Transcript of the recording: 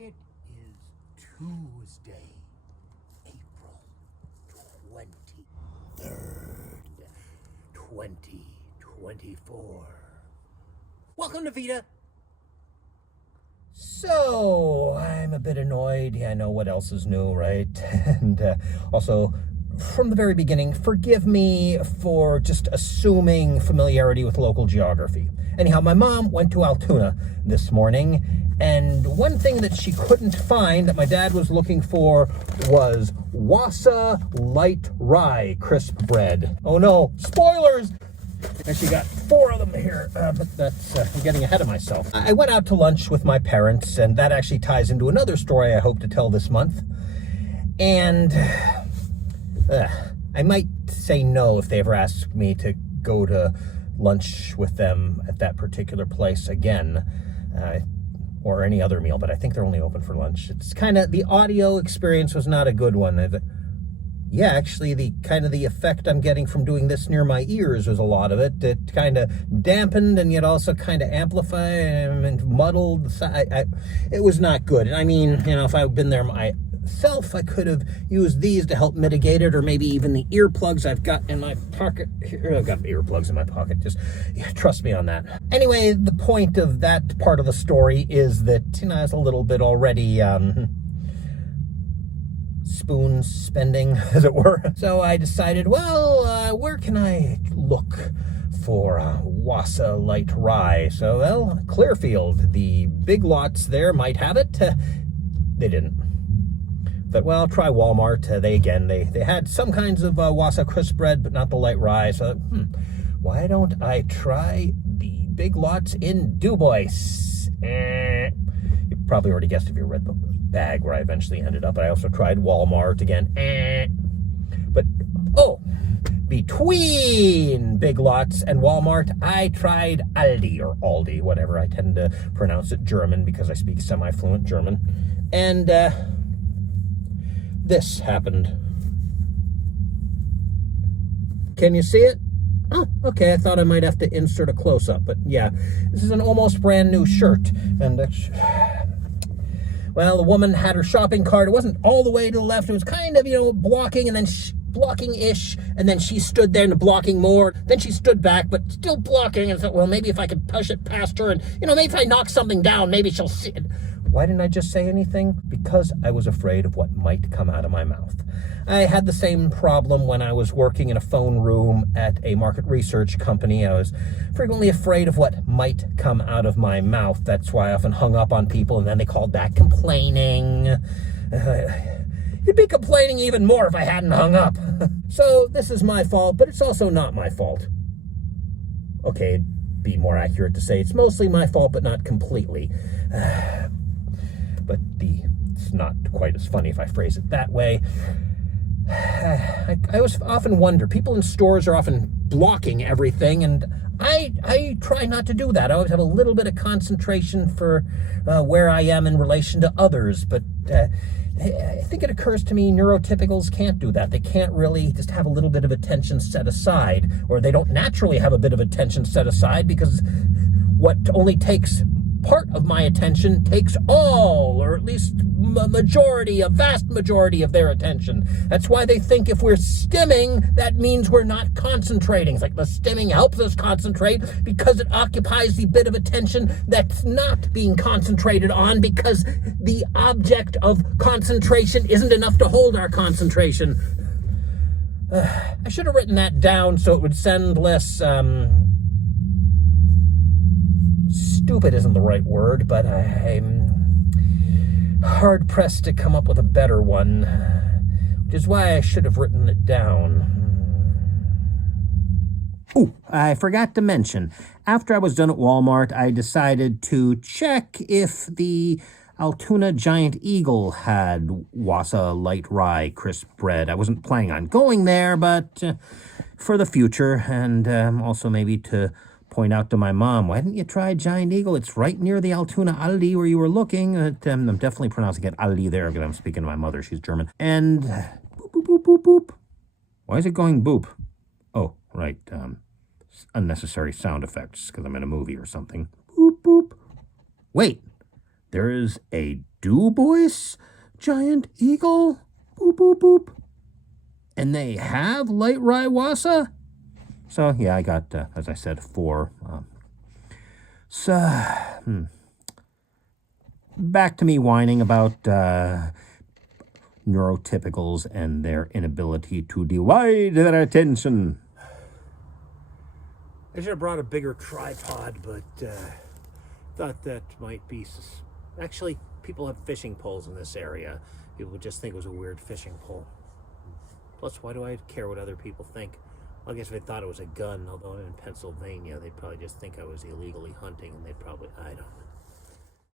It is Tuesday, April 23rd, 2024. Welcome to Veda. So, I'm a bit annoyed. Yeah, I know what else is new, right? And also, from the very beginning, forgive me for just assuming familiarity with local geography. Anyhow, my mom went to Altoona this morning, and one thing that she couldn't find that my dad was looking for was Wassa light rye crisp bread. Oh no, spoilers! And she got 4 of them here, but that's, I'm getting ahead of myself. I went out to lunch with my parents, and that actually ties into another story I hope to tell this month. And I might say no if they ever ask me to go to lunch with them at that particular place again, or any other meal, but I think they're only open for lunch. It's kind of, the audio experience was not a good one. Yeah, actually, the effect I'm getting from doing this near my ears was a lot of it. It kind of dampened and yet also kind of amplified and muddled. It was not good. And I mean, you know, if I'd been there myself, I could have used these to help mitigate it, or maybe even the earplugs I've got in my pocket. Here, I've got earplugs in my pocket. Just trust me on that. Anyway, the point of that part of the story is that, you know, I was a little bit already spoon spending, as it were. So I decided, well, where can I look for Wassa light rye? So, well, Clearfield, the big lots there might have it. They didn't. But, well, try Walmart. They had some kinds of Wassa crisp bread, but not the light rye. So, why don't I try the big lots in DuBois? You probably already guessed if you read the bag where I eventually ended up. I also tried Walmart again. But, between Big Lots and Walmart, I tried Aldi, or Aldi, whatever. I tend to pronounce it German because I speak semi-fluent German. And this happened. Can you see it? Oh, okay, I thought I might have to insert a close-up, but yeah, this is an almost brand new shirt, and well, the woman had her shopping cart. It wasn't all the way to the left. It was kind of, you know, blocking, and then blocking-ish, and then she stood there and blocking more. Then she stood back, but still blocking, and thought, well, maybe if I could push it past her, and, you know, maybe if I knock something down, maybe she'll see it. Why didn't I just say anything? Because I was afraid of what might come out of my mouth. I had the same problem when I was working in a phone room at a market research company. I was frequently afraid of what might come out of my mouth. That's why I often hung up on people, and then they called back complaining. You'd be complaining even more if I hadn't hung up. So this is my fault, but it's also not my fault. Okay, it'd be more accurate to say it's mostly my fault, but not completely. But it's not quite as funny if I phrase it that way. I always often wonder, people in stores are often blocking everything, and I try not to do that. I always have a little bit of concentration for where I am in relation to others, but I think it occurs to me neurotypicals can't do that. They can't really just have a little bit of attention set aside, or they don't naturally have a bit of attention set aside, because what only takes part of my attention takes all, or at least a vast majority of their attention. That's why they think if we're stimming, that means we're not concentrating. It's like the stimming helps us concentrate because it occupies the bit of attention that's not being concentrated on, because the object of concentration isn't enough to hold our concentration. I should have written that down so it would sound less, stupid isn't the right word, but I'm hard-pressed to come up with a better one, which is why I should have written it down. Oh, I forgot to mention, after I was done at Walmart, I decided to check if the Altoona Giant Eagle had Wassa light rye crisp bread. I wasn't planning on going there, but for the future, and also maybe to point out to my mom, why didn't you try Giant Eagle? It's right near the Altoona Aldi where you were looking. I'm definitely pronouncing it Aldi there because I'm speaking to my mother. She's German. And boop, boop, boop, boop, boop. Why is it going boop? Oh, right. Unnecessary sound effects because I'm in a movie or something. Boop, boop. Wait, there is a Du Bois giant eagle? Boop, boop, boop. And they have light Raiwasa? So, yeah, I got, as I said, 4. Back to me whining about neurotypicals and their inability to divide their attention. I should have brought a bigger tripod, but thought that might be... Actually, people have fishing poles in this area. People would just think it was a weird fishing pole. Plus, why do I care what other people think? Well, I guess if they thought it was a gun, although I'm in Pennsylvania, they'd probably just think I was illegally hunting, and they'd probably... I don't know.